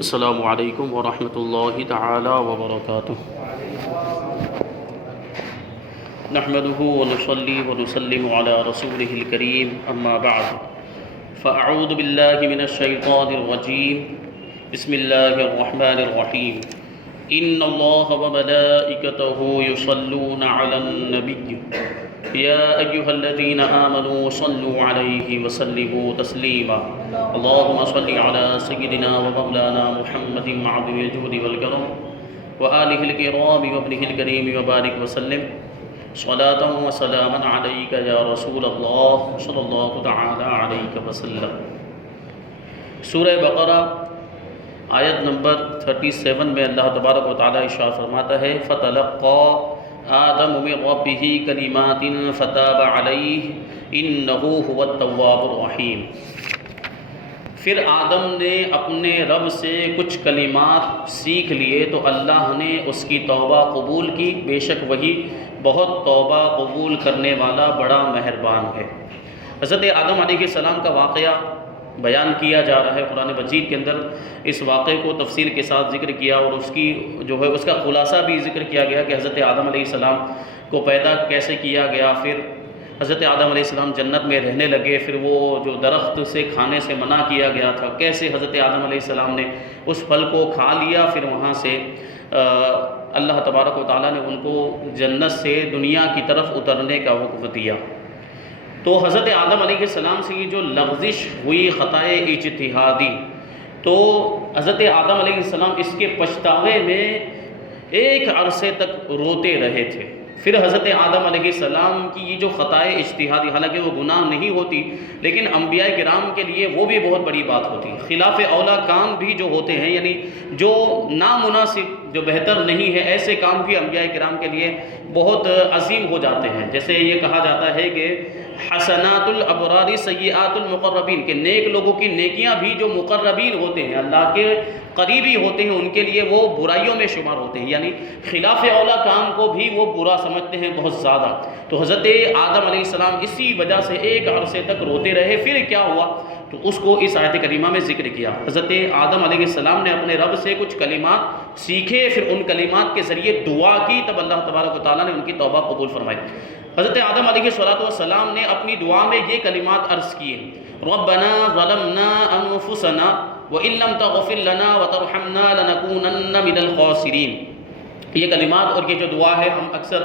السلام علیکم ورحمۃ اللہ تعالی وبرکاتہ۔ نحمده ونصلي ونسلم على رسوله الكريم اما بعد فاعوذ بالله من الشیطان الرجیم بسم اللہ الرحمن الرحیم ان اللہ وملائکته یصلون علی النبی یا ایہا الذین آمنوا صلوا علیہ وسلموا تسلیما اللہم صل علی سیدنا ومولانا محمد معدن الجود والکرم وآلہ الکرام وابنہ الکریم وبارک وسلم صلاة و سلاما علیک یا رسول اللہ صلی اللہ تعالی علیہ وسلم۔ سورہ بقرہ آیت نمبر 37 میں اللہ تبارک و تعالی ارشاد فرماتا ہے فَتَلَقَّى آدم من ربہ کلمات فتاب علیہ انہ هو التواب الرحیم۔ پھر آدم نے اپنے رب سے کچھ کلمات سیکھ لیے تو اللہ نے اس کی توبہ قبول کی، بے شک وہی بہت توبہ قبول کرنے والا بڑا مہربان ہے۔ حضرت آدم علیہ السلام کا واقعہ بیان کیا جا رہا ہے قرآن مجید کے اندر۔ اس واقعے کو تفصیل کے ساتھ ذکر کیا اور اس کی اس کا خلاصہ بھی ذکر کیا گیا کہ حضرت آدم علیہ السلام کو پیدا کیسے کیا گیا، پھر حضرت آدم علیہ السلام جنت میں رہنے لگے، پھر وہ جو درخت سے کھانے سے منع کیا گیا تھا کیسے حضرت آدم علیہ السلام نے اس پھل کو کھا لیا، پھر وہاں سے اللہ تبارک و تعالیٰ نے ان کو جنت سے دنیا کی طرف اترنے کا حکم دیا۔ تو حضرت آدم علیہ السلام سے یہ جو لغزش ہوئی خطائے اجتہادی، تو حضرت آدم علیہ السلام اس کے پچھتاوے میں ایک عرصے تک روتے رہے تھے۔ پھر حضرت آدم علیہ السلام کی یہ جو خطائے اجتہادی، حالانکہ وہ گناہ نہیں ہوتی لیکن انبیاء کرام کے لیے وہ بھی بہت بڑی بات ہوتی ہے۔ خلاف اولا کام بھی جو ہوتے ہیں، یعنی جو نامناسب، جو بہتر نہیں ہے، ایسے کام بھی انبیاء کرام کے لیے بہت عظیم ہو جاتے ہیں۔ جیسے یہ کہا جاتا ہے کہ حسنات الابرار سیئات المقربین، کہ نیک لوگوں کی نیکیاں بھی جو مقربین ہوتے ہیں، اللہ کے قریبی ہوتے ہیں، ان کے لیے وہ برائیوں میں شمار ہوتے ہیں، یعنی خلاف اولا کام کو بھی وہ برا سمجھتے ہیں بہت زیادہ۔ تو حضرت آدم علیہ السلام اسی وجہ سے ایک عرصے تک روتے رہے۔ پھر کیا ہوا تو اس کو اس آیت کریمہ میں ذکر کیا۔ حضرت آدم علیہ السلام نے اپنے رب سے کچھ کلمات سیکھے، پھر ان کلمات کے ذریعے دعا کی، تب اللہ تبارک و تعالیٰ نے ان کی توبہ قبول فرمائی۔ حضرت آدم علیہ السلام نے اپنی دعا میں یہ کلمات عرض کیے: ربنا ظلمنا انفسنا وان لم تغفر لنا وترحمنا لنكونن من الخاسرین۔ یہ کلمات اور یہ جو دعا ہے، ہم اکثر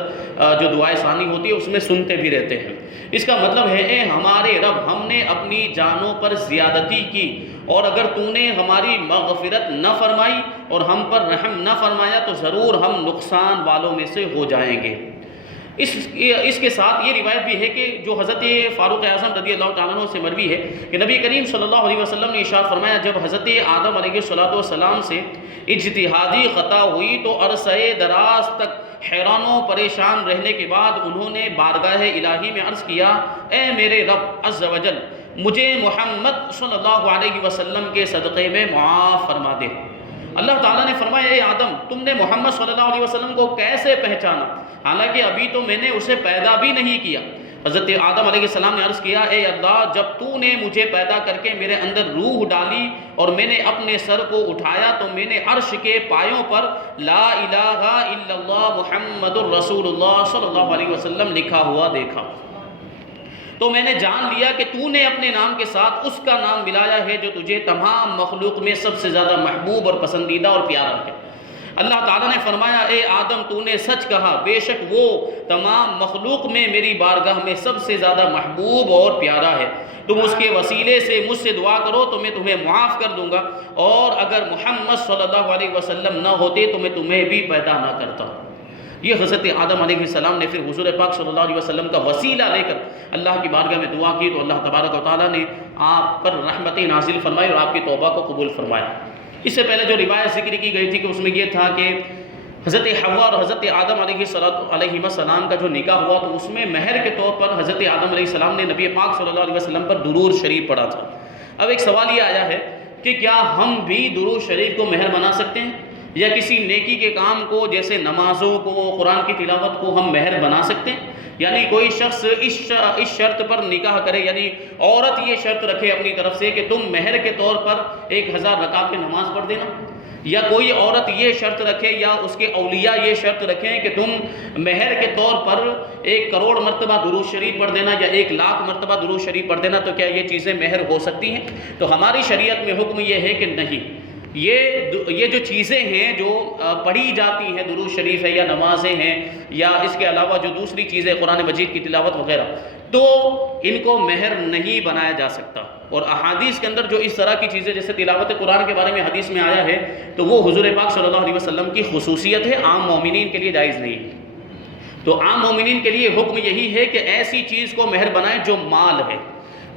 جو دعائے ثانی ہوتی ہے اس میں سنتے بھی رہتے ہیں۔ اس کا مطلب ہے اے ہمارے رب، ہم نے اپنی جانوں پر زیادتی کی، اور اگر تو نے ہماری مغفرت نہ فرمائی اور ہم پر رحم نہ فرمایا تو ضرور ہم نقصان والوں میں سے ہو جائیں گے۔ اس کے ساتھ یہ روایت بھی ہے کہ جو حضرت فاروق اعظم رضی اللہ تعالیٰ عنہ سے مروی ہے کہ نبی کریم صلی اللہ علیہ وسلم نے ارشاد فرمایا، جب حضرت آدم علیہ السلام سے اجتہادی خطا ہوئی تو عرصہ دراز تک حیران و پریشان رہنے کے بعد انہوں نے بارگاہ الہی میں عرض کیا: اے میرے رب عز و جل، مجھے محمد صلی اللہ علیہ وسلم کے صدقے میں معاف فرما دے۔ اللہ تعالیٰ نے فرمایا: اے آدم، تم نے محمد صلی اللہ علیہ وسلم کو کیسے پہچانا، حالانکہ ابھی تو میں نے اسے پیدا بھی نہیں کیا۔ حضرت آدم علیہ السلام نے عرض کیا: اے اللہ، جب تو نے مجھے پیدا کر کے میرے اندر روح ڈالی اور میں نے اپنے سر کو اٹھایا تو میں نے عرش کے پایوں پر لا الہ الا اللہ محمد الرسول اللہ صلی اللہ علیہ وسلم لکھا ہوا دیکھا، تو میں نے جان لیا کہ تو نے اپنے نام کے ساتھ اس کا نام ملایا ہے جو تجھے تمام مخلوق میں سب سے زیادہ محبوب اور پسندیدہ اور پیارا ہے۔ اللہ تعالیٰ نے فرمایا: اے آدم، تو نے سچ کہا، بے شک وہ تمام مخلوق میں میری بارگاہ میں سب سے زیادہ محبوب اور پیارا ہے۔ تم اس کے وسیلے سے مجھ سے دعا کرو تو میں تمہیں معاف کر دوں گا، اور اگر محمد صلی اللہ علیہ وسلم نہ ہوتے تو میں تمہیں بھی پیدا نہ کرتا۔ یہ حضرت آدم علیہ السلام نے پھر حضور پاک صلی اللہ علیہ وسلم کا وسیلہ لے کر اللہ کی بارگاہ میں دعا کی، تو اللہ تبارک و تعالیٰ نے آپ پر رحمت نازل فرمائی اور آپ کی توبہ کو قبول فرمایا۔ اس سے پہلے جو روایت ذکر کی گئی تھی کہ اس میں یہ تھا کہ حضرت حوا اور حضرت آدم علیہ السلام کا جو نکاح ہوا تو اس میں مہر کے طور پر حضرت آدم علیہ السلام نے نبی پاک صلی اللہ علیہ وسلم پر درود شریف پڑھا تھا۔ اب ایک سوال یہ آیا ہے کہ کیا ہم بھی درود شریف کو مہر بنا سکتے ہیں، یا کسی نیکی کے کام کو جیسے نمازوں کو، قرآن کی تلاوت کو ہم مہر بنا سکتے ہیں؟ یعنی کوئی شخص اس شرط پر نکاح کرے، یعنی عورت یہ شرط رکھے اپنی طرف سے کہ تم مہر کے طور پر 1000 رکعت کی نماز پڑھ دینا، یا کوئی عورت یہ شرط رکھے یا اس کے اولیاء یہ شرط رکھیں کہ تم مہر کے طور پر 1 کروڑ مرتبہ درود شریف پڑھ دینا یا 1 لاکھ مرتبہ درود شریف پڑھ دینا، تو کیا یہ چیزیں مہر ہو سکتی ہیں؟ تو ہماری شریعت میں حکم یہ ہے کہ نہیں، یہ جو چیزیں ہیں جو پڑھی جاتی ہیں، درود شریف ہے یا نمازیں ہیں یا اس کے علاوہ جو دوسری چیزیں قرآن مجید کی تلاوت وغیرہ، تو ان کو مہر نہیں بنایا جا سکتا۔ اور احادیث کے اندر جو اس طرح کی چیزیں جیسے تلاوت قرآن کے بارے میں حدیث میں آیا ہے، تو وہ حضور پاک صلی اللہ علیہ وسلم کی خصوصیت ہے، عام مومنین کے لیے جائز نہیں ہے۔ تو عام مومنین کے لیے حکم یہی ہے کہ ایسی چیز کو مہر بنائیں جو مال ہے،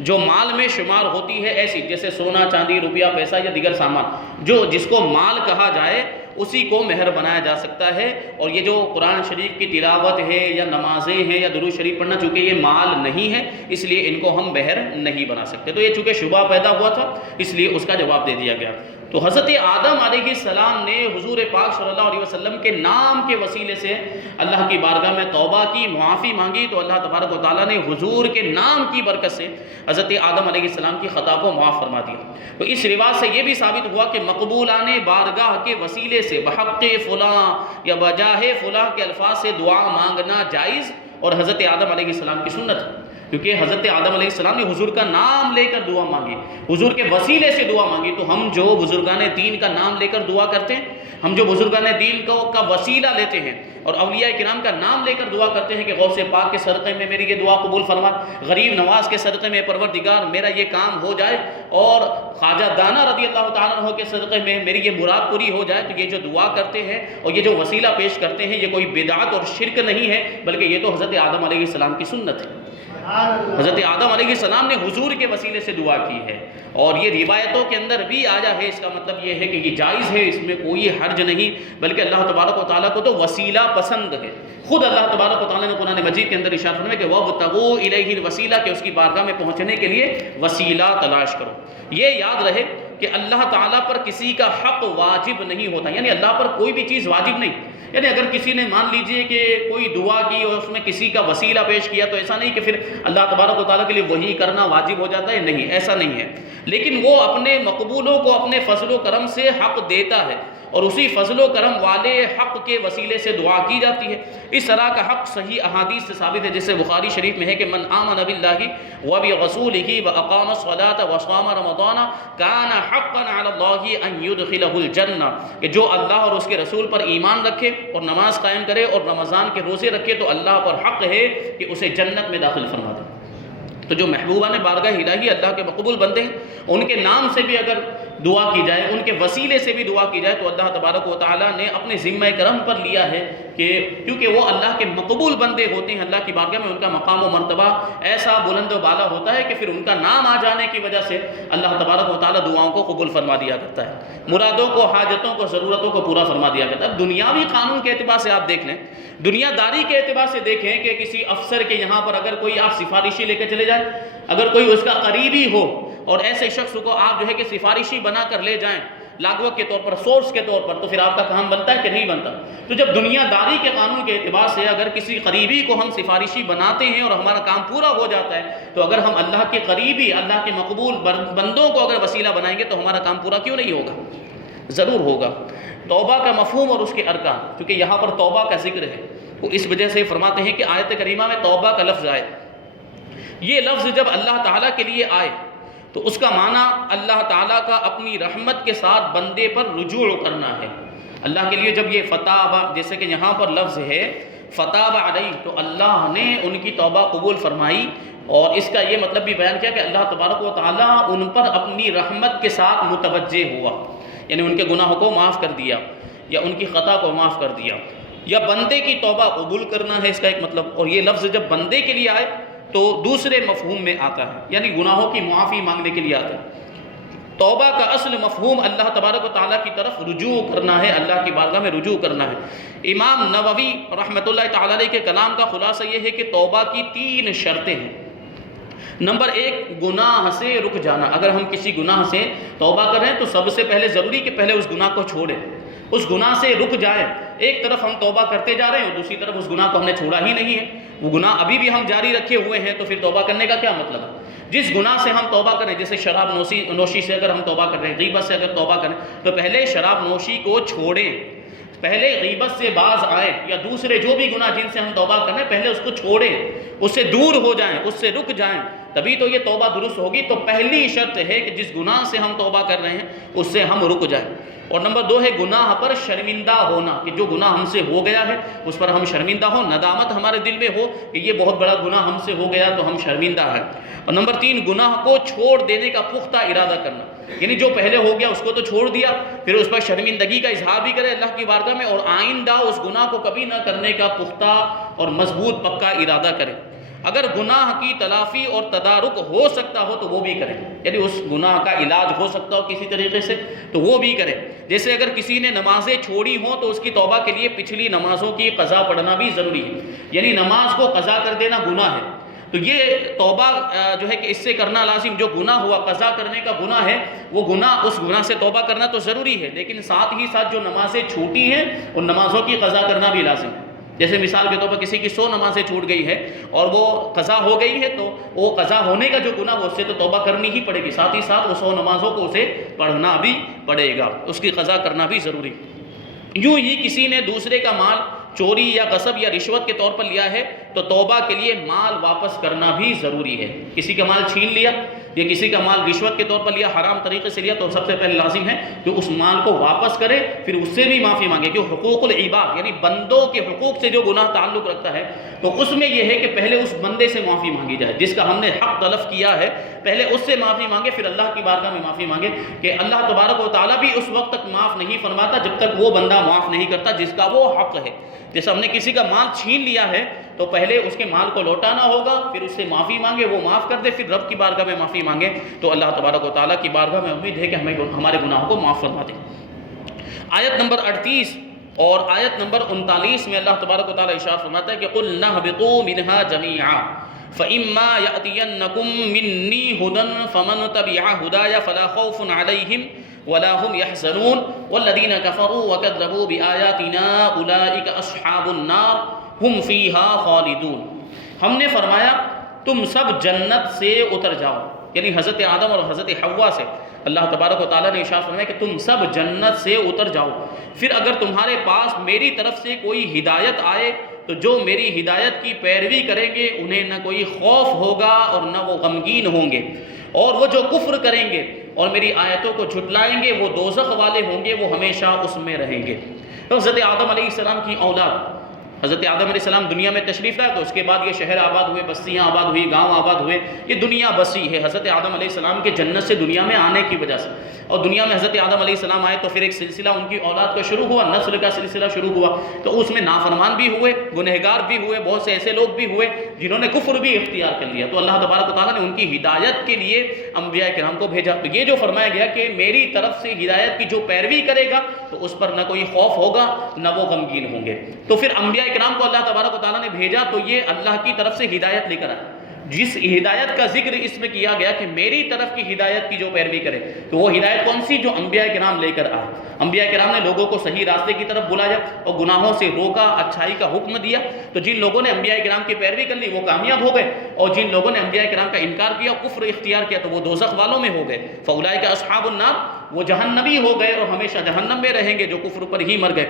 جو مال میں شمار ہوتی ہے، ایسی جیسے سونا چاندی روپیہ پیسہ یا دیگر سامان، جس کو مال کہا جائے اسی کو مہر بنایا جا سکتا ہے۔ اور یہ جو قرآن شریف کی تلاوت ہے یا نمازیں ہیں یا درود شریف پڑھنا، چونکہ یہ مال نہیں ہے اس لیے ان کو ہم مہر نہیں بنا سکتے۔ تو یہ چونکہ شبہ پیدا ہوا تھا اس لیے اس کا جواب دے دیا گیا۔ تو حضرت آدم علیہ السلام نے حضور پاک صلی اللہ علیہ وسلم کے نام کے وسیلے سے اللہ کی بارگاہ میں توبہ کی، معافی مانگی، تو اللہ تبارک و تعالیٰ نے حضور کے نام کی برکت سے حضرت آدم علیہ السلام کی خطا کو معاف فرما دیا۔ تو اس رواج سے یہ بھی ثابت ہوا کہ مقبولان بارگاہ کے وسیلے سے بحق فلاں یا بجاہ فلاں کے الفاظ سے دعا مانگنا جائز اور حضرت آدم علیہ السلام کی سنت ہے، کیونکہ حضرت آدم علیہ السلام نے حضور کا نام لے کر دعا مانگی، حضور کے وسیلے سے دعا مانگی۔ تو ہم جو بزرگان دین کا نام لے کر دعا کرتے ہیں، ہم جو بزرگان دین کا وسیلہ لیتے ہیں اور اولیاء کرام کا نام لے کر دعا کرتے ہیں کہ غوث پاک کے صدقے میں میری یہ دعا قبول فرما، غریب نواز کے صدقے میں پروردگار میرا یہ کام ہو جائے، اور خواجہ دانا رضی اللہ تعالیٰ عنہ کے صدقے میں میری یہ مراد پوری ہو جائے، تو یہ جو دعا کرتے ہیں اور یہ جو وسیلہ پیش کرتے ہیں یہ کوئی بدعت اور شرک نہیں ہے، بلکہ یہ تو حضرت آدم علیہ السلام کی سنت ہے۔ حضرت آدم علیہ السلام نے حضور کے وسیلے سے دعا کی ہے، اور یہ روایتوں کے اندر بھی آیا ہے۔ اس کا مطلب یہ ہے کہ یہ جائز ہے، اس میں کوئی حرج نہیں، بلکہ اللہ تبارک و تعالیٰ کو تو وسیلہ پسند ہے۔ خود اللہ تبارک و تعالیٰ نے قرآن مجید کے اندر ارشاد فرمایا کہ وَابْتَغُوا إِلَيْهِ الْوَسِيلَةَ، کہ اس کی بارگاہ میں پہنچنے کے لیے وسیلہ تلاش کرو۔ یہ یاد رہے کہ اللہ تعالیٰ پر کسی کا حق واجب نہیں ہوتا، یعنی اللہ پر کوئی بھی چیز واجب نہیں۔ یعنی اگر کسی نے مان لیجئے کہ کوئی دعا کی اور اس میں کسی کا وسیلہ پیش کیا، تو ایسا نہیں کہ پھر اللہ تبارک و تعالیٰ کے لیے وہی کرنا واجب ہو جاتا ہے، نہیں، ایسا نہیں ہے۔ لیکن وہ اپنے مقبولوں کو اپنے فضل و کرم سے حق دیتا ہے، اور اسی فضل و کرم والے حق کے وسیلے سے دعا کی جاتی ہے۔ اس طرح کا حق صحیح احادیث سے ثابت ہے، جیسے بخاری شریف میں ہے کہ من آمن باللہ وبرسولہ واقام الصلاۃ وصام رمضان کان حقا علی اللہ ان یدخلہ الجنہ، کہ جو اللہ اور اس کے رسول پر ایمان رکھے اور نماز قائم کرے اور رمضان کے روزے رکھے تو اللہ پر حق ہے کہ اسے جنت میں داخل فرما دے۔ تو جو محبوبان بارگاہ الہی اللہ کے مقبول بندے ہیں، ان کے نام سے بھی اگر دعا کی جائے، ان کے وسیلے سے بھی دعا کی جائے، تو اللہ تبارک و تعالیٰ نے اپنے ذمہ کرم پر لیا ہے کہ کیونکہ وہ اللہ کے مقبول بندے ہوتے ہیں، اللہ کی بارگاہ میں ان کا مقام و مرتبہ ایسا بلند و بالا ہوتا ہے کہ پھر ان کا نام آ جانے کی وجہ سے اللہ تبارک و تعالیٰ دعاؤں کو قبول فرما دیا کرتا ہے، مرادوں کو، حاجتوں کو، ضرورتوں کو پورا فرما دیا کرتا ہے۔ اب دنیاوی قانون کے اعتبار سے آپ دیکھ لیں، دنیا داری کے اعتبار سے دیکھیں کہ کسی افسر کے یہاں پر اگر کوئی آپ سفارشی لے کے چلے جائیں، اگر کوئی اس کا قریبی ہو اور ایسے شخص کو آپ جو ہے کہ سفارشی بنا کر لے جائیں لاگوک کے طور پر، سورس کے طور پر، تو پھر آپ کا کام بنتا ہے کہ نہیں بنتا؟ تو جب دنیا داری کے قانون کے اعتبار سے اگر کسی قریبی کو ہم سفارشی بناتے ہیں اور ہمارا کام پورا ہو جاتا ہے، تو اگر ہم اللہ کے قریبی، اللہ کے مقبول بندوں کو اگر وسیلہ بنائیں گے تو ہمارا کام پورا کیوں نہیں ہوگا؟ ضرور ہوگا۔ توبہ کا مفہوم اور اس کے ارکان، کیونکہ یہاں پر توبہ کا ذکر ہے، وہ اس وجہ سے فرماتے ہیں کہ آیت کریمہ میں توبہ کا لفظ آئے، یہ لفظ جب اللہ تعالیٰ کے لیے آئے تو اس کا معنی اللہ تعالیٰ کا اپنی رحمت کے ساتھ بندے پر رجوع کرنا ہے۔ اللہ کے لیے جب یہ فتاب، جیسے کہ یہاں پر لفظ ہے فتاب علیہ، تو اللہ نے ان کی توبہ قبول فرمائی، اور اس کا یہ مطلب بھی بیان کیا کہ اللہ تبارک و تعالیٰ ان پر اپنی رحمت کے ساتھ متوجہ ہوا، یعنی ان کے گناہوں کو معاف کر دیا یا ان کی خطا کو معاف کر دیا، یا بندے کی توبہ قبول کرنا ہے اس کا ایک مطلب۔ اور یہ لفظ جب بندے کے لیے آئے تو دوسرے مفہوم میں آتا ہے، یعنی گناہوں کی معافی مانگنے کے لیے آتا ہے۔ توبہ کا اصل مفہوم اللہ تبارک و تعالیٰ کی طرف رجوع کرنا ہے، اللہ کی بارگاہ میں رجوع کرنا ہے۔ امام نووی رحمۃ اللہ تعالیٰ علیہ کے کلام کا خلاصہ یہ ہے کہ توبہ کی 3 شرطیں ہیں۔ نمبر 1، گناہ سے رک جانا۔ اگر ہم کسی گناہ سے توبہ کریں تو سب سے پہلے ضروری کہ پہلے اس گناہ کو چھوڑیں، اس گناہ سے رک جائیں، ایک طرف ہم توبہ کرتے جا رہے ہیں اور دوسری طرف اس گناہ کو ہم نے چھوڑا ہی نہیں ہے، وہ گناہ ابھی بھی ہم جاری رکھے ہوئے ہیں، تو پھر توبہ کرنے کا کیا مطلب ہے؟ جس گناہ سے ہم توبہ کریں، جیسے شراب نوشی سے اگر ہم توبہ کر رہے ہیں، غیبت سے اگر توبہ کریں، تو پہلے شراب نوشی کو چھوڑیں، پہلے غیبت سے باز آئیں، یا دوسرے جو بھی گناہ جن سے ہم توبہ کر رہے ہیں پہلے اس کو چھوڑیں، اس سے دور ہو جائیں، اس سے رک جائیں، تبھی تو یہ توبہ درست ہوگی۔ تو پہلی شرط ہے کہ جس گناہ سے ہم توبہ کر رہے ہیں اس سے ہم رک جائیں۔ اور نمبر 2 ہے گناہ پر شرمندہ ہونا، کہ جو گناہ ہم سے ہو گیا ہے اس پر ہم شرمندہ ہوں، ندامت ہمارے دل میں ہو کہ یہ بہت بڑا گناہ ہم سے ہو گیا تو ہم شرمندہ ہیں۔ اور نمبر 3 گناہ کو چھوڑ دینے کا پختہ ارادہ کرنا، یعنی جو پہلے ہو گیا اس کو تو چھوڑ دیا، پھر اس پر شرمندگی کا اظہار بھی کرے اللہ کی بارگاہ میں، اور آئندہ اس گناہ کو کبھی نہ کرنے کا پختہ اور مضبوط پکا ارادہ کرے۔ اگر گناہ کی تلافی اور تدارک ہو سکتا ہو تو وہ بھی کرے، یعنی اس گناہ کا علاج ہو سکتا ہو کسی طریقے سے تو وہ بھی کرے۔ جیسے اگر کسی نے نمازیں چھوڑی ہوں تو اس کی توبہ کے لیے پچھلی نمازوں کی قضا پڑھنا بھی ضروری ہے، یعنی نماز کو قضا کر دینا گناہ ہے، تو یہ توبہ جو ہے کہ اس سے کرنا لازم، جو گناہ ہوا قضا کرنے کا گناہ ہے وہ گناہ، اس گناہ سے توبہ کرنا تو ضروری ہے، لیکن ساتھ ہی ساتھ جو نمازیں چھوٹی ہیں ان نمازوں کی قضا کرنا بھی لازم ہے۔ جیسے مثال کے طور پر کسی کی 100 نمازیں چھوٹ گئی ہے اور وہ قضا ہو گئی ہے، تو وہ قضا ہونے کا جو گناہ اس سے تو توبہ کرنی ہی پڑے گی، ساتھ ہی ساتھ وہ 100 نمازوں کو اسے پڑھنا بھی پڑے گا، اس کی قضا کرنا بھی ضروری۔ یوں ہی کسی نے دوسرے کا مال چوری یا غصب یا رشوت کے طور پر لیا ہے تو توبہ کے لیے مال واپس کرنا بھی ضروری ہے۔ کسی کا مال چھین لیا یا کسی کا مال رشوت کے طور پر لیا، حرام طریقے سے لیا، تو سب سے پہلے لازم ہے کہ اس مال کو واپس کرے، پھر اس سے بھی معافی مانگے، کہ حقوق العباد یعنی بندوں کے حقوق سے جو گناہ تعلق رکھتا ہے تو اس میں یہ ہے کہ پہلے اس بندے سے معافی مانگی جائے جس کا ہم نے حق تلف کیا ہے، پہلے اس سے معافی مانگے، پھر اللہ کی بارگاہ میں معافی مانگے، کہ اللہ تبارک و تعالیٰ بھی اس وقت تک معاف نہیں فرماتا جب تک وہ بندہ معاف نہیں کرتا جس کا وہ حق ہے۔ جیسے ہم نے کسی کا مال چھین لیا ہے تو پہلے اس کے مال کو لوٹانا ہوگا، پھر اس سے معافی مانگے، وہ معاف کر دے، پھر رب کی بارگاہ میں معافی مانگے، تو اللہ تبارک و تعالیٰ کی بارگاہ میں امید ہے کہ ہمیں ہمارے گناہوں کو معاف فرما دے۔ آیت نمبر 38 اور آیت نمبر 39 میں اللہ تبارک و تعالیٰ ارشاد فرماتا ہے کہ قُلْ نَهْبِطُوا مِنْهَا جَمِيعًا فَإِمَّا يَأْتِيَنَّكُم مِّنِّي هُدًى فَمَن تَبِعَ هُدَايَ فَلَا خَوْفٌ عَلَيْهِمْ وَلَا هُمْ يَحْزَنُونَ وَالَّذِينَ كَفَرُوا وَكَذَّبُوا بِآيَاتِنَا أُولَٰئِكَ أَصْحَابُ النَّارِ هُمْ فِيهَا خَالِدُونَ۔ ہم نے فرمایا تم سب جنت سے اتر جاؤ، یعنی حضرت آدم اور حضرت حوا سے اللہ تبارک و تعالیٰ نے ارشاد فرمایا کہ تم سب جنت سے اتر جاؤ، پھر اگر تمہارے پاس میری طرف سے کوئی ہدایت آئے تو جو میری ہدایت کی پیروی کریں گے انہیں نہ کوئی خوف ہوگا اور نہ وہ غمگین ہوں گے، اور وہ جو کفر کریں گے اور میری آیتوں کو جھٹلائیں گے وہ دوزخ والے ہوں گے، وہ ہمیشہ اس میں رہیں گے۔ تو حضرت آدم علیہ السلام کی اولاد، حضرت آدم علیہ السلام دنیا میں تشریف لائے تو اس کے بعد یہ شہر آباد ہوئے، بستیاں آباد ہوئی، گاؤں آباد ہوئے، یہ دنیا بسی ہے حضرت آدم علیہ السلام کے جنت سے دنیا میں آنے کی وجہ سے۔ اور دنیا میں حضرت آدم علیہ السلام آئے تو پھر ایک سلسلہ ان کی اولاد کا شروع ہوا، نسل کا سلسلہ شروع ہوا، تو اس میں نافرمان بھی ہوئے، گنہگار بھی ہوئے، بہت سے ایسے لوگ بھی ہوئے جنہوں نے کفر بھی اختیار کر لیا، تو اللہ تبارک و تعالیٰ نے ان کی ہدایت کے لیے انبیاء کرام کو بھیجا۔ تو یہ جو فرمایا گیا کہ میری طرف سے ہدایت کی جو پیروی کرے گا تو اس پر نہ کوئی خوف ہوگا نہ وہ غمگین ہوں گے، تو پھر انبیاء کرام کو اللہ تبارک و تعالیٰ نے بھیجا تو یہ اللہ کی طرف سے ہدایت لے کر آئے۔ جس ہدایت کا ذکر اس میں کیا گیا کہ میری طرف کی ہدایت کی جو پیروی کرے، تو وہ ہدایت کون سی؟ جو انبیاء کرام لے کر آئے۔ انبیاء کرام نے لوگوں کو صحیح راستے کی طرف بلایا اور گناہوں سے روکا، اچھائی کا حکم دیا، تو جن لوگوں نے انبیاء کرام کی پیروی کر لی وہ کامیاب ہو گئے، اور جن لوگوں نے انبیاء کرام کا انکار کیا، کفر اختیار کیا، تو وہ دوزخ والوں میں ہو گئے۔ فَأُولَٰئِكَ أَصْحَابُ النَّارِ، وہ جہنمی ہو گئے اور ہمیشہ جہنم میں رہیں گے جو کفر پر ہی مر گئے۔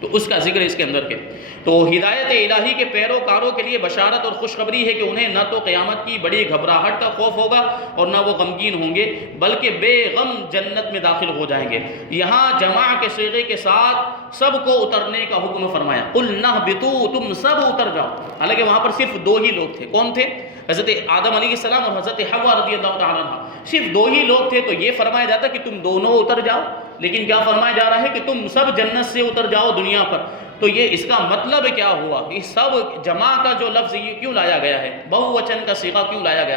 تو اس کا ذکر اس کے اندر کے تو ہدایت الہی کے پیروکاروں کے لیے بشارت اور خوشخبری ہے کہ انہیں نہ تو قیامت کی بڑی گھبراہٹ کا خوف ہوگا اور نہ وہ غمگین ہوں گے، بلکہ بے غم جنت میں داخل ہو جائیں گے۔ یہاں جمع کے صیغے کے ساتھ سب کو اترنے کا حکم فرمایا، قُلْ نَهْبِطُوا، تم سب اتر جاؤ۔ حالانکہ وہاں پر صرف 2 ہی لوگ تھے، کون تھے؟ حضرت آدم علیہ السلام اور حضرت حوا رضی اللہ تعالیٰ عنہ، صرف 2 ہی لوگ تھے، تو یہ فرمایا جاتا کہ تم دونوں اتر جاؤ، لیکن کیا فرمایا جا رہا ہے کہ تم سب جنت سے اتر جاؤ دنیا پر۔ تو یہ اس کا مطلب کیا ہوا؟ یہ سب جمع کا جو لفظ یہ کیوں لایا گیا ہے، بہووچن کا صیغہ کیوں لایا گیا؟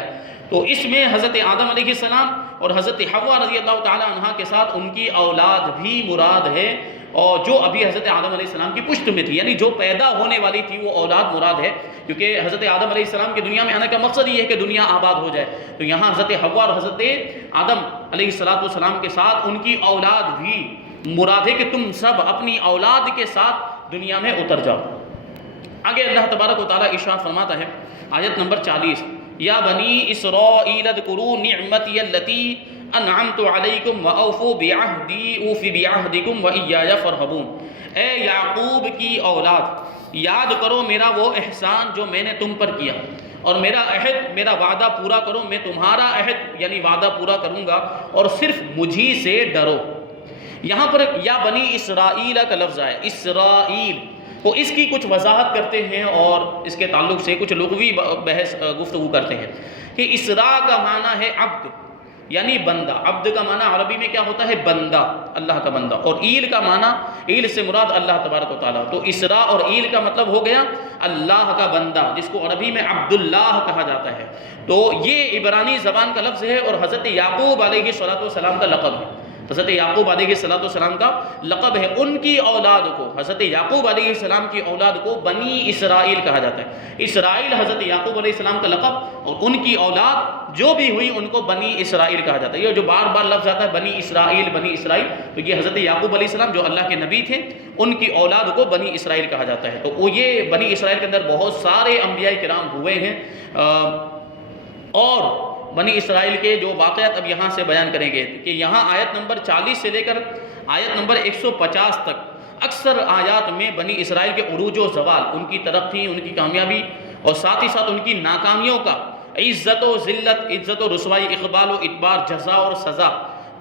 تو اس میں حضرت آدم علیہ السلام اور حضرت حوا رضی اللہ تعالیٰ عنہ کے ساتھ ان کی اولاد بھی مراد ہے، اور جو ابھی حضرت آدم علیہ السلام کی پشت میں تھی، یعنی جو پیدا ہونے والی تھی وہ اولاد مراد ہے، کیونکہ حضرت آدم علیہ السلام کی دنیا میں آنے کا مقصد یہ ہے کہ دنیا آباد ہو جائے، تو یہاں حضرت حوا اور حضرت آدم علیہ السلام کے ساتھ ان کی اولاد بھی مراد ہے کہ تم سب اپنی اولاد کے ساتھ دنیا میں اتر جاؤ۔ آگے اللہ تبارک و تعالیٰ ارشاد فرماتا ہے آیت نمبر 40، یا بنی اسرائیل اذکروا نعمتی التی انعمت علیکم واوفوا بعہدی اوف بعہدکم وایای فارہبون۔ اے یعقوب کی اولاد، یاد کرو میرا وہ احسان جو میں نے تم پر کیا، اور میرا عہد، میرا وعدہ پورا کرو، میں تمہارا عہد یعنی وعدہ پورا کروں گا، اور صرف مجھی سے ڈرو۔ یہاں پر یا بنی اسرائیل کا لفظ ہے، اسرائیل کو اس کی کچھ وضاحت کرتے ہیں اور اس کے تعلق سے کچھ لغوی بحث گفتگو کرتے ہیں کہ اسراء کا معنی ہے عبد یعنی بندہ۔ عبد کا معنی عربی میں کیا ہوتا ہے؟ بندہ، اللہ کا بندہ۔ اور ایل کا معنی، ایل سے مراد اللہ تبارک و تعالیٰ۔ تو اسراء اور ایل کا مطلب ہو گیا اللہ کا بندہ، جس کو عربی میں عبداللہ کہا جاتا ہے۔ تو یہ عبرانی زبان کا لفظ ہے اور حضرت یعقوب علیہ السلام کا لقب ہے۔ حضرت یعقوب علیہ السلام کا لقب ہے۔ ان کی اولاد کو، حضرت یعقوب علیہ السلام کی اولاد کو بنی اسرائیل کہا جاتا ہے۔ اسرائیل حضرت یعقوب علیہ السلام کا لقب، اور ان کی اولاد جو بھی ہوئی ان کو بنی اسرائیل کہا جاتا ہے۔ یہ جو بار بار لفظ آتا ہے بنی اسرائیل بنی اسرائیل، تو یہ حضرت یعقوب علیہ السلام جو اللہ کے نبی تھے ان کی اولاد کو بنی اسرائیل کہا جاتا ہے۔ تو وہ یہ بنی اسرائیل کے اندر بہت سارے انبیاء کرام ہوئے ہیں، اور بنی اسرائیل کے جو واقعات اب یہاں سے بیان کریں گے کہ یہاں آیت نمبر 40 سے لے کر آیت نمبر 150 تک اکثر آیات میں بنی اسرائیل کے عروج و زوال، ان کی ترقی، ان کی کامیابی، اور ساتھ ہی ساتھ ان کی ناکامیوں کا، عزت و ذلت، عزت و رسوائی، اقبال و ادبار، جزا اور سزا،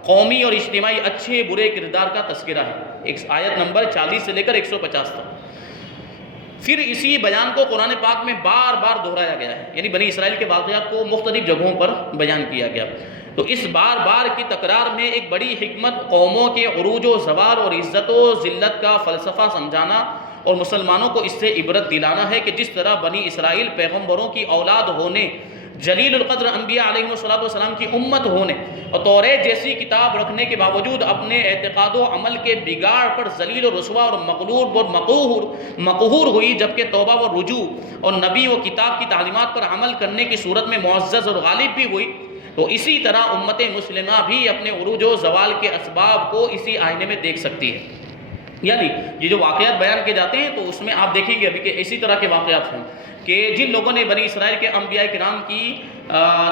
قومی اور اجتماعی اچھے برے کردار کا تذکرہ ہے۔ آیت نمبر 40 سے لے کر 150 تک۔ پھر اسی بیان کو قرآن پاک میں بار بار دہرایا گیا ہے، یعنی بنی اسرائیل کے واقعات کو مختلف جگہوں پر بیان کیا گیا۔ تو اس بار بار کی تکرار میں ایک بڑی حکمت قوموں کے عروج و زوال اور عزت و ذلت کا فلسفہ سمجھانا اور مسلمانوں کو اس سے عبرت دلانا ہے کہ جس طرح بنی اسرائیل پیغمبروں کی اولاد ہونے، جلیل القدر انبیاء علیہ السلام کی امت ہونے اور توریت جیسی کتاب رکھنے کے باوجود اپنے اعتقاد و عمل کے بگاڑ پر ذلیل و رسوا اور مغلوب اور مقہور ہوئی، جبکہ توبہ و رجوع اور نبی و کتاب کی تعلیمات پر عمل کرنے کی صورت میں معزز اور غالب بھی ہوئی۔ تو اسی طرح امت مسلمہ بھی اپنے عروج و زوال کے اسباب کو اسی آئینے میں دیکھ سکتی ہے۔ یعنی یہ جو واقعات بیان کیے جاتے ہیں تو اس میں آپ دیکھیں گے ابھی کہ اسی طرح کے واقعات ہیں کہ جن لوگوں نے بنی اسرائیل کے انبیاء کرام کی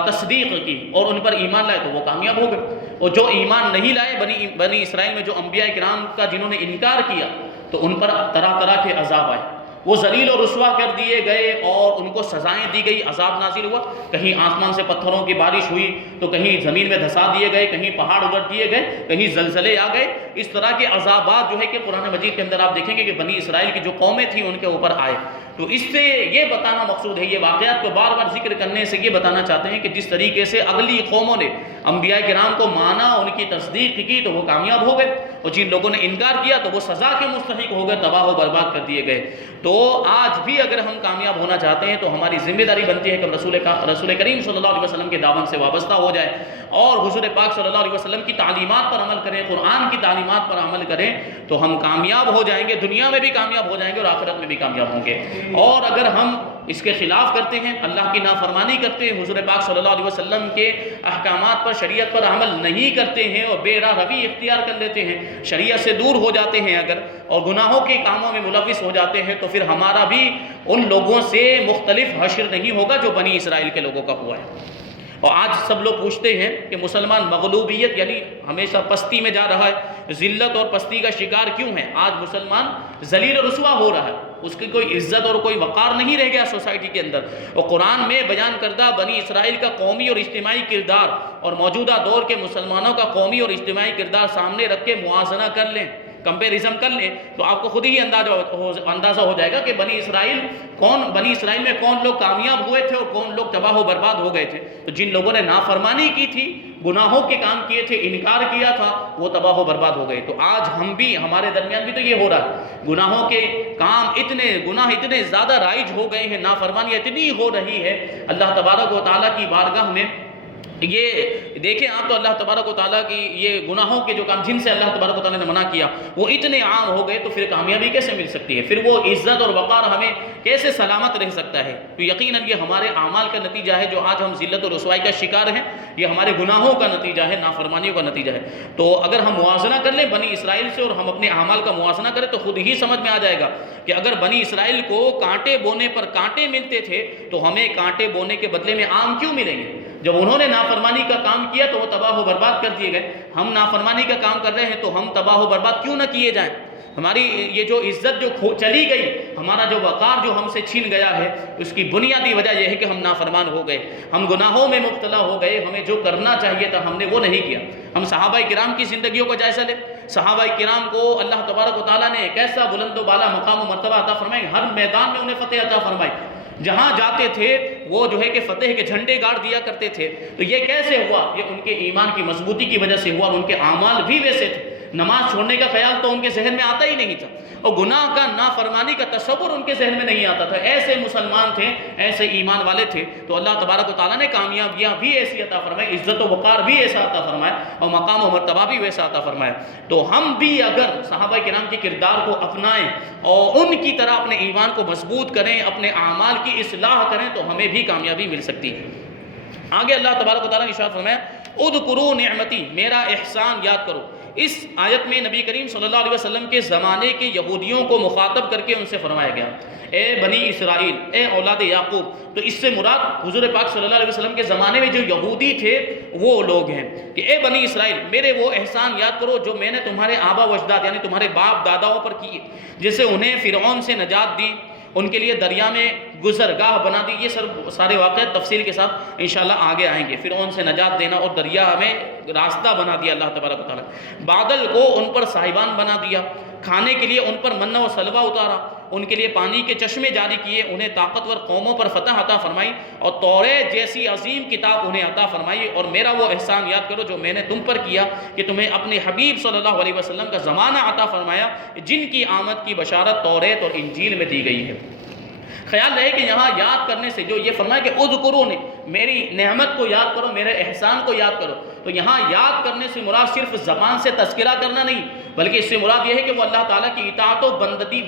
تصدیق کی اور ان پر ایمان لائے تو وہ کامیاب ہو گئے، اور جو ایمان نہیں لائے بنی اسرائیل میں جو انبیاء کرام کا جنہوں نے انکار کیا تو ان پر طرح طرح کے عذاب آئے، وہ ذلیل و رسوا کر دیے گئے اور ان کو سزائیں دی گئی، عذاب نازل ہوا، کہیں آسمان سے پتھروں کی بارش ہوئی تو کہیں زمین میں دھسا دیے گئے، کہیں پہاڑ اگڑ دیے گئے، کہیں زلزلے آ گئے۔ اس طرح کے عذابات جو ہے کہ قرآن مجید کے اندر آپ دیکھیں گے کہ بنی اسرائیل کی جو قومیں تھیں ان کے اوپر آئے۔ تو اس سے یہ بتانا مقصود ہے، یہ واقعات کو بار بار ذکر کرنے سے یہ بتانا چاہتے ہیں کہ جس طریقے سے اگلی قوموں نے انبیاء کرام کو مانا، ان کی تصدیق کی تو وہ کامیاب ہو گئے، اور جن لوگوں نے انکار کیا تو وہ سزا کے مستحق ہو گئے، تباہ و برباد کر دیے گئے۔ تو آج بھی اگر ہم کامیاب ہونا چاہتے ہیں تو ہماری ذمہ داری بنتی ہے کہ ہم رسول کریم صلی اللہ علیہ وسلم کے دامن سے وابستہ ہو جائیں اور حضور پاک صلی اللہ علیہ وسلم کی تعلیمات پر عمل کریں، قرآن کی تعلیمات پر عمل کریں، تو ہم کامیاب ہو جائیں گے، دنیا میں بھی کامیاب ہو جائیں گے اور آخرت میں بھی کامیاب ہوں گے۔ اور اگر ہم اس کے خلاف کرتے ہیں، اللہ کی نافرمانی کرتے ہیں، حضور پاک صلی اللہ علیہ وسلم کے احکامات پر، شریعت پر عمل نہیں کرتے ہیں اور بے راہ روی اختیار کر لیتے ہیں، شریعت سے دور ہو جاتے ہیں اگر، اور گناہوں کے کاموں میں ملوث ہو جاتے ہیں، تو پھر ہمارا بھی ان لوگوں سے مختلف حشر نہیں ہوگا جو بنی اسرائیل کے لوگوں کا ہوا ہے۔ اور آج سب لوگ پوچھتے ہیں کہ مسلمان مغلوبیت یعنی ہمیشہ پستی میں جا رہا ہے، ذلت اور پستی کا شکار کیوں ہے؟ آج مسلمان ذلیل و رسوا ہو رہا ہے، اس کی کوئی عزت اور کوئی وقار نہیں رہ گیا سوسائٹی کے اندر۔ اور قرآن میں بیان کردہ بنی اسرائیل کا قومی اور اجتماعی کردار اور موجودہ دور کے مسلمانوں کا قومی اور اجتماعی کردار سامنے رکھ کے موازنہ کر لیں، کمپیریزن کر لیں، تو آپ کو خود ہی اندازہ ہو جائے گا کہ بنی اسرائیل میں کون لوگ کامیاب ہوئے تھے اور کون لوگ تباہ و برباد ہو گئے تھے۔ تو جن لوگوں نے نافرمانی کی تھی، گناہوں کے کام کیے تھے، انکار کیا تھا، وہ تباہ و برباد ہو گئے۔ تو آج ہم بھی، ہمارے درمیان بھی تو یہ ہو رہا ہے، گناہوں کے کام گناہ اتنے زیادہ رائج ہو گئے ہیں، نافرمانی اتنی ہو رہی ہے، اللہ تبارک و تعالیٰ کی بارگاہ میں یہ دیکھیں آپ تو اللہ تبارک و تعالیٰ کی یہ گناہوں کے جو کام جن سے اللہ تبارک و تعالیٰ نے منع کیا وہ اتنے عام ہو گئے، تو پھر کامیابی کیسے مل سکتی ہے؟ پھر وہ عزت اور وقار ہمیں کیسے سلامت رہ سکتا ہے؟ تو یقیناً یہ ہمارے اعمال کا نتیجہ ہے، جو آج ہم ذلت اور رسوائی کا شکار ہیں، یہ ہمارے گناہوں کا نتیجہ ہے، نافرمانیوں کا نتیجہ ہے۔ تو اگر ہم موازنہ کر لیں بنی اسرائیل سے اور ہم اپنے اعمال کا موازنہ کریں تو خود ہی سمجھ میں آ جائے گا کہ اگر بنی اسرائیل کو کانٹے بونے پر کانٹے ملتے تھے تو ہمیں کانٹے بونے کے بدلے میں آم کیوں ملیں گے؟ جب انہوں نے نافرمانی کا کام کیا تو وہ تباہ و برباد کر دیے گئے، ہم نافرمانی کا کام کر رہے ہیں تو ہم تباہ و برباد کیوں نہ کیے جائیں؟ ہماری یہ جو عزت جو چلی گئی، ہمارا جو وقار جو ہم سے چھین گیا ہے، اس کی بنیادی وجہ یہ ہے کہ ہم نافرمان ہو گئے، ہم گناہوں میں مبتلا ہو گئے، ہمیں جو کرنا چاہیے تھا ہم نے وہ نہیں کیا۔ ہم صحابہ کرام کی زندگیوں کا جائزہ لیں، صحابہ کرام کو اللہ تبارک و تعالیٰ نے ایک ایسا بلند و بالا مقام و مرتبہ عطا فرمائی، ہر میدان میں انہیں فتح عطا فرمائی، جہاں جاتے تھے وہ جو ہے کہ فتح کے جھنڈے گاڑ دیا کرتے تھے۔ تو یہ کیسے ہوا؟ یہ ان کے ایمان کی مضبوطی کی وجہ سے ہوا، اور ان کے اعمال بھی ویسے تھے۔ نماز چھوڑنے کا خیال تو ان کے ذہن میں آتا ہی نہیں تھا، اور گناہ کا نافرمانی کا تصور ان کے ذہن میں نہیں آتا تھا۔ ایسے مسلمان تھے، ایسے ایمان والے تھے، تو اللہ تبارک و تعالیٰ نے کامیابیاں بھی ایسی عطا فرمائی، عزت و وقار بھی ایسا عطا فرمایا، اور مقام و مرتبہ بھی ویسا عطا فرمایا۔ تو ہم بھی اگر صحابہ کرام کے کردار کو اپنائیں اور ان کی طرح اپنے ایمان کو مضبوط کریں، اپنے اعمال کی اصلاح کریں، تو ہمیں بھی کامیابی مل سکتی ہے۔ آگے اللہ تبارک و تعالیٰ نے ارشاد فرمایا اذکروا نعمتی، میرا احسان یاد کرو۔ اس آیت میں نبی کریم صلی اللہ علیہ وسلم کے زمانے کے یہودیوں کو مخاطب کر کے ان سے فرمایا گیا، اے بنی اسرائیل، اے اولاد یعقوب۔ تو اس سے مراد حضور پاک صلی اللہ علیہ وسلم کے زمانے میں جو یہودی تھے وہ لوگ ہیں کہ اے بنی اسرائیل، میرے وہ احسان یاد کرو جو میں نے تمہارے آبا و اجداد یعنی تمہارے باپ داداؤں پر کیے، جیسے انہیں فرعون سے نجات دی، ان کے لیے دریا میں گزرگاہ بنا دی۔ یہ سارے واقعات تفصیل کے ساتھ انشاءاللہ آگے آئیں گے۔ فرعون سے نجات دینا اور دریا میں راستہ بنا دیا اللہ تبارک و تعالیٰ۔ بادل کو ان پر صاحبان بنا دیا، کھانے کے لیے ان پر منہ و سلوہ اتارا، ان کے لیے پانی کے چشمے جاری کیے، انہیں طاقتور قوموں پر فتح عطا فرمائی، اور توریت جیسی عظیم کتاب انہیں عطا فرمائی۔ اور میرا وہ احسان یاد کرو جو میں نے تم پر کیا کہ تمہیں اپنے حبیب صلی اللہ علیہ وسلم کا زمانہ عطا فرمایا، جن کی آمد کی بشارت توریت اور انجیل میں دی گئی ہے۔ خیال رہے کہ یہاں یاد کرنے سے جو یہ فرمایا کہ اذکروا نے، میری نعمت کو یاد کرو، میرے احسان کو یاد کرو، تو یہاں یاد کرنے سے مراد صرف زبان سے تذکرہ کرنا نہیں، بلکہ اس سے مراد یہ ہے کہ وہ اللہ تعالیٰ کی اطاعت و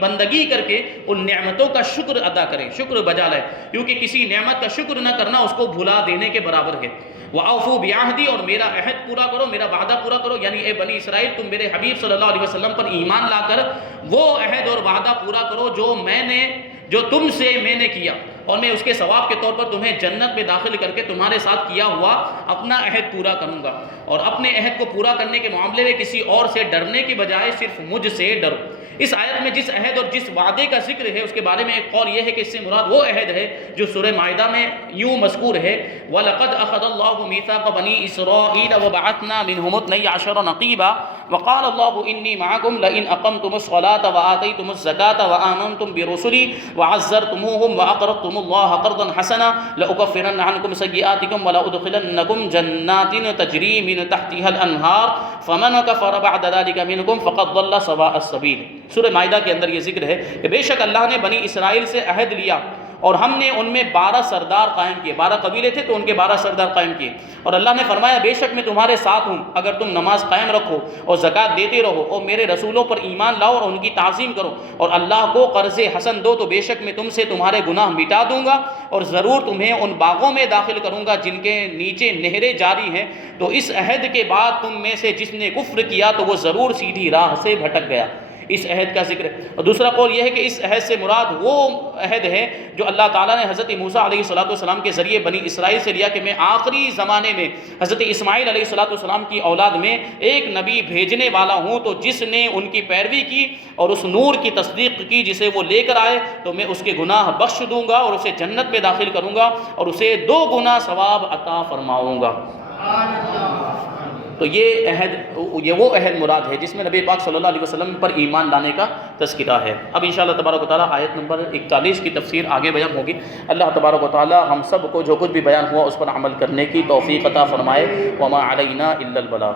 بندگی کر کے ان نعمتوں کا شکر ادا کریں، شکر بجا لائے، کیونکہ کسی نعمت کا شکر نہ کرنا اس کو بھلا دینے کے برابر ہے۔ وَأَوْفُوا بِعَهْدِي، اور میرا عہد پورا کرو، میرا وعدہ پورا کرو، یعنی اے بنی اسرائیل تم میرے حبیب صلی اللہ علیہ وسلم پر ایمان لا کر وہ عہد اور وعدہ پورا کرو جو تم سے میں نے کیا، اور میں اس کے ثواب کے طور پر تمہیں جنت میں داخل کر کے تمہارے ساتھ کیا ہوا اپنا عہد پورا کروں گا۔ اور اپنے عہد کو پورا کرنے کے معاملے میں کسی اور سے ڈرنے کی بجائے صرف مجھ سے ڈرو۔ اس آیت میں جس عہد اور جس وعدے کا ذکر ہے اس کے بارے میں ایک قول یہ ہے کہ اس سے مراد وہ عہد ہے جو سورہ مائدہ میں یوں مذکور ہے وَلَقَدْ أَخَذَ اللَّهُ مِيثَاقَ بَنِي إِسْرَائِيلَ وَبَعَثْنَا مِنْهُمُ اثْنَيْ عَشَرَ نَقِيبًا وَقَالَ اللَّهُ إِنِّي مَعَكُمْ لَئِنْ أَقَمْتُمُ الصَّلَاةَ وَآتَيْتُمُ الزَّكَاةَ وَآمَنْتُمْ بِرُسُلِي وَعَزَّرْتُمُوهُمْ وَأَقْرَضْتُمُ اللَّهَ قَرْضًا حَسَنًا لَأُكَفِّرَنَّ عَنْكُمْ سَيِّئَاتِكُمْ وَلَأُدْخِلَنَّكُمْ جَنَّاتٍ تَجْرِي مِنْ تَحْتِهَا الْأَنْهَارُ فَمَنْ كَفَرَ بَعْدَ ذَلِكَ مِنْكُمْ فَقَدْ ضَلَّ سَوَاءَ السَّبِيلِ۔ سورہ مائدہ کے اندر یہ ذکر ہے کہ بے شک اللہ نے بنی اسرائیل سے عہد لیا اور ہم نے ان میں 12 سردار قائم کیے، 12 قبیلے تھے تو ان کے 12 سردار قائم کیے، اور اللہ نے فرمایا بے شک میں تمہارے ساتھ ہوں اگر تم نماز قائم رکھو اور زکوٰۃ دیتے رہو اور میرے رسولوں پر ایمان لاؤ اور ان کی تعظیم کرو اور اللہ کو قرض حسن دو، تو بے شک میں تم سے تمہارے گناہ مٹا دوں گا اور ضرور تمہیں ان باغوں میں داخل کروں گا جن کے نیچے نہریں جاری ہیں۔ تو اس عہد کے بعد تم میں سے جس نے کفر کیا تو وہ ضرور سیدھی راہ سے بھٹک گیا۔ اس عہد کا ذکر ہے۔ اور دوسرا قول یہ ہے کہ اس عہد سے مراد وہ عہد ہے جو اللہ تعالیٰ نے حضرت موسیٰ علیہ السلام کے ذریعے بنی اسرائیل سے لیا کہ میں آخری زمانے میں حضرت اسماعیل علیہ السلام کی اولاد میں ایک نبی بھیجنے والا ہوں، تو جس نے ان کی پیروی کی اور اس نور کی تصدیق کی جسے وہ لے کر آئے تو میں اس کے گناہ بخش دوں گا اور اسے جنت میں داخل کروں گا اور اسے 2 گنا ثواب عطا فرماؤں گا۔ تو یہ وہ عہد مراد ہے جس میں نبی پاک صلی اللہ علیہ وسلم پر ایمان لانے کا تذکرہ ہے۔ اب انشاءاللہ تبارک و تعالیٰ آیت نمبر 41 کی تفسیر آگے بیان ہوگی۔ اللہ تبارک و تعالیٰ ہم سب کو جو کچھ بھی بیان ہوا اس پر عمل کرنے کی توفیق عطا فرمائے۔ وما علینا الا البلاغ۔